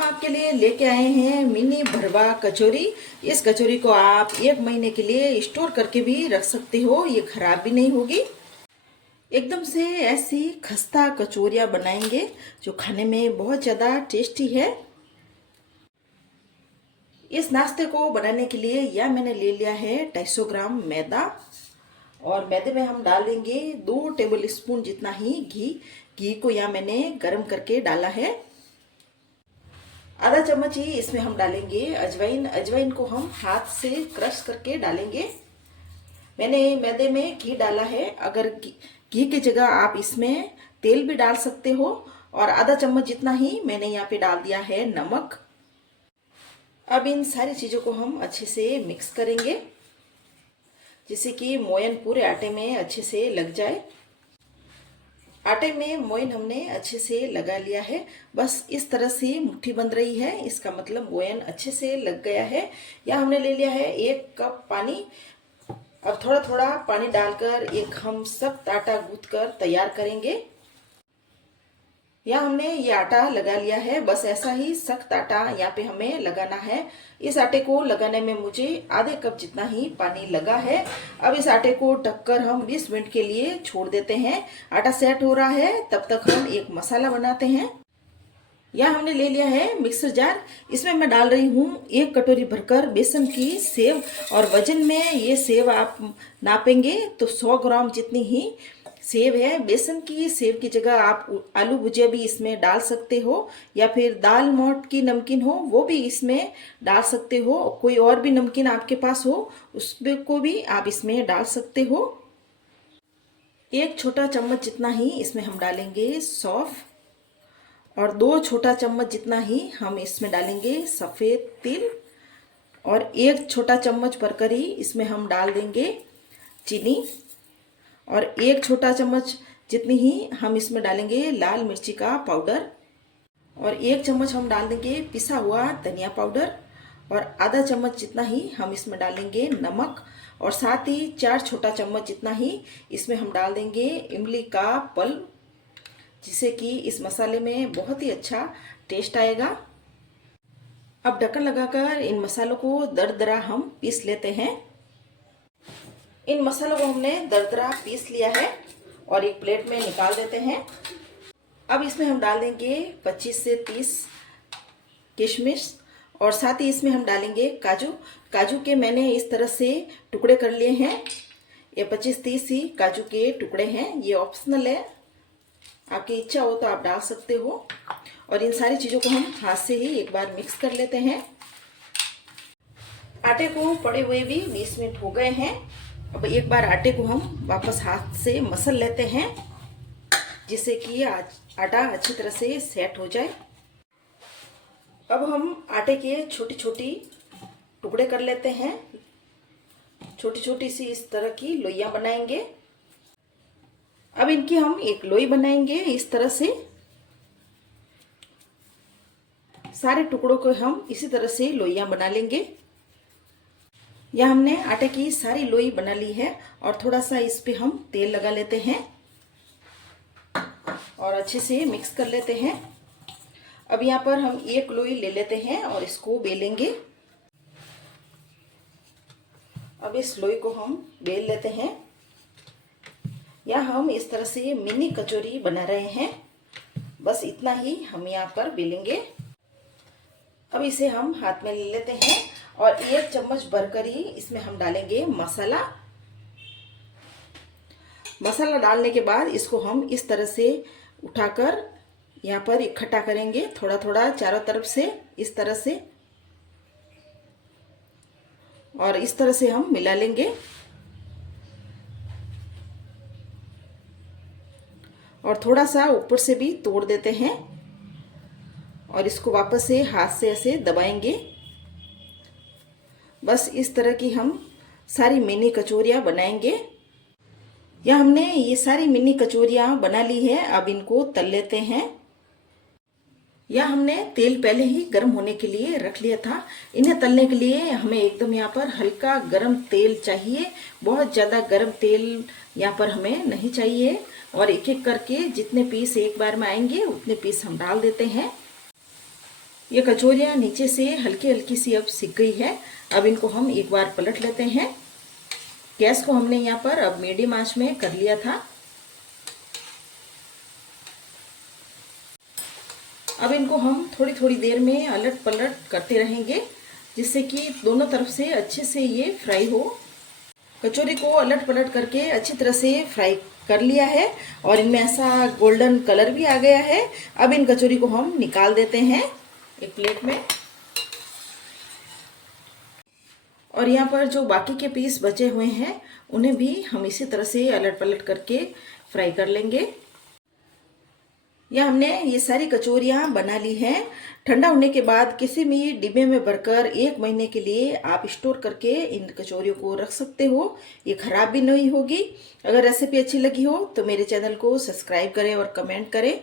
हम आपके लिए लेके आए हैं मिनी भरवा कचौरी। इस कचौरी को आप 1 महीने के लिए स्टोर करके भी रख सकते हो, ये खराब भी नहीं होगी। एकदम से ऐसी खस्ता कचौरियाँ बनाएंगे जो खाने में बहुत ज़्यादा टेस्टी है। इस नाश्ते को बनाने के लिए यह मैंने ले लिया है 250 ग्राम मैदा, और मैदे में हम डाल देंगे 2 टेबल स्पून जितना ही घी। घी को यहाँ मैंने गर्म करके डाला है। आधा चम्मच ही इसमें हम डालेंगे अजवाइन। अजवाइन को हम हाथ से क्रश करके डालेंगे। मैंने मैदे में घी डाला है, अगर घी की जगह आप इसमें तेल भी डाल सकते हो। और आधा चम्मच जितना ही मैंने यहाँ पे डाल दिया है नमक। अब इन सारी चीज़ों को हम अच्छे से मिक्स करेंगे, जिससे कि मोयन पूरे आटे में अच्छे से लग जाए। आटे में मोयन हमने अच्छे से लगा लिया है। बस इस तरह से मुट्ठी बंध रही है, इसका मतलब मोयन अच्छे से लग गया है। यहाँ हमने ले लिया है 1 कप पानी। अब थोड़ा थोड़ा पानी डालकर एक हम सख्त आटा गूंथ कर तैयार करेंगे। यहाँ हमने ये आटा लगा लिया है। बस ऐसा ही सख्त आटा यहाँ पे हमें लगाना है। इस आटे को लगाने में मुझे आधे कप जितना ही पानी लगा है। अब इस आटे को ढककर हम 20 मिनट के लिए छोड़ देते हैं। आटा सेट हो रहा है, तब तक हम एक मसाला बनाते हैं। यहाँ हमने ले लिया है मिक्सर जार। इसमें मैं डाल रही हूँ 1 कटोरी भरकर बेसन की सेव। और वजन में ये सेव आप नापेंगे तो 100 ग्राम जितनी ही सेव है। बेसन की सेव की जगह आप आलू भुजिया भी इसमें डाल सकते हो, या फिर दाल मोठ की नमकीन हो वो भी इसमें डाल सकते हो। कोई और भी नमकीन आपके पास हो उसको भी आप इसमें डाल सकते हो। 1 छोटा चम्मच जितना ही इसमें हम डालेंगे सौंफ, और 2 छोटा चम्मच जितना ही हम इसमें डालेंगे सफ़ेद तिल, और 1 छोटा चम्मच भरकर ही इसमें हम डाल देंगे चीनी, और 1 छोटा चम्मच जितनी ही हम इसमें डालेंगे लाल मिर्ची का पाउडर, और 1 चम्मच हम डाल देंगे पिसा हुआ धनिया पाउडर, और आधा चम्मच जितना ही हम इसमें डालेंगे नमक, और साथ ही 4 छोटा चम्मच जितना ही इसमें हम डाल देंगे इमली का पल्प, जिससे कि इस मसाले में बहुत ही अच्छा टेस्ट आएगा। अब ढक्कन लगाकर इन मसालों को दरदरा हम पीस लेते हैं। इन मसालों को हमने दरदरा पीस लिया है और एक प्लेट में निकाल देते हैं। अब इसमें हम डाल देंगे 25 से 30 किशमिश, और साथ ही इसमें हम डालेंगे काजू। काजू के मैंने इस तरह से टुकड़े कर लिए हैं। ये 25-30 ही काजू के टुकड़े हैं, ये ऑप्शनल है, आपकी इच्छा हो तो आप डाल सकते हो। और इन सारी चीज़ों को हम हाथ से ही एक बार मिक्स कर लेते हैं। आटे को पड़े हुए भी 20 मिनट हो गए हैं। अब एक बार आटे को हम वापस हाथ से मसल लेते हैं, जिससे कि आटा अच्छी तरह से सेट हो जाए। अब हम आटे के छोटी छोटी टुकड़े कर लेते हैं। छोटी छोटी सी इस तरह की लोइयां बनाएंगे। अब इनकी हम एक लोई बनाएंगे इस तरह से। सारे टुकड़ों को हम इसी तरह से लोइयां बना लेंगे। यह हमने आटे की सारी लोई बना ली है, और थोड़ा सा इस पे हम तेल लगा लेते हैं और अच्छे से मिक्स कर लेते हैं। अब यहाँ पर हम एक लोई ले लेते हैं और इसको बेलेंगे। अब इस लोई को हम बेल लेते हैं। यहाँ हम इस तरह से मिनी कचौरी बना रहे हैं, बस इतना ही हम यहाँ पर बेलेंगे। अब इसे हम हाथ में ले लेते हैं और 1 चम्मच भरकर ही इसमें हम डालेंगे मसाला। मसाला डालने के बाद इसको हम इस तरह से उठाकर यहाँ पर इकट्ठा करेंगे, थोड़ा थोड़ा चारों तरफ से इस तरह से, और इस तरह से हम मिला लेंगे। और थोड़ा सा ऊपर से भी तोड़ देते हैं, और इसको वापस से हाथ से ऐसे दबाएंगे। बस इस तरह की हम सारी मिनी कचौरियाँ बनाएंगे। या हमने ये सारी मिनी कचौरियाँ बना ली है। अब इनको तल लेते हैं। या हमने तेल पहले ही गर्म होने के लिए रख लिया था। इन्हें तलने के लिए हमें एकदम यहाँ पर हल्का गर्म तेल चाहिए, बहुत ज़्यादा गर्म तेल यहाँ पर हमें नहीं चाहिए। और एक एक करके जितने पीस एक बार में आएंगे उतने पीस हम डाल देते हैं। ये कचौरियाँ नीचे से हल्की हल्की सी अब सिक गई है। अब इनको हम एक बार पलट लेते हैं। गैस को हमने यहाँ पर अब मीडियम आंच में कर लिया था। अब इनको हम थोड़ी थोड़ी देर में अलट पलट करते रहेंगे, जिससे कि दोनों तरफ से अच्छे से ये फ्राई हो। कचौरी को अलट पलट करके अच्छी तरह से फ्राई कर लिया है और इनमें ऐसा गोल्डन कलर भी आ गया है। अब इन कचौरी को हम निकाल देते हैं एक प्लेट में। और यहाँ पर जो बाकी के पीस बचे हुए हैं उन्हें भी हम इसी तरह से अलट पलट करके फ्राई कर लेंगे। यह हमने ये सारी कचौरियाँ बना ली हैं। ठंडा होने के बाद किसी भी डिब्बे में भरकर 1 महीने के लिए आप स्टोर करके इन कचौरियों को रख सकते हो। ये खराब भी नहीं होगी। अगर रेसिपी अच्छी लगी हो तो मेरे चैनल को सब्सक्राइब करें और कमेंट करें।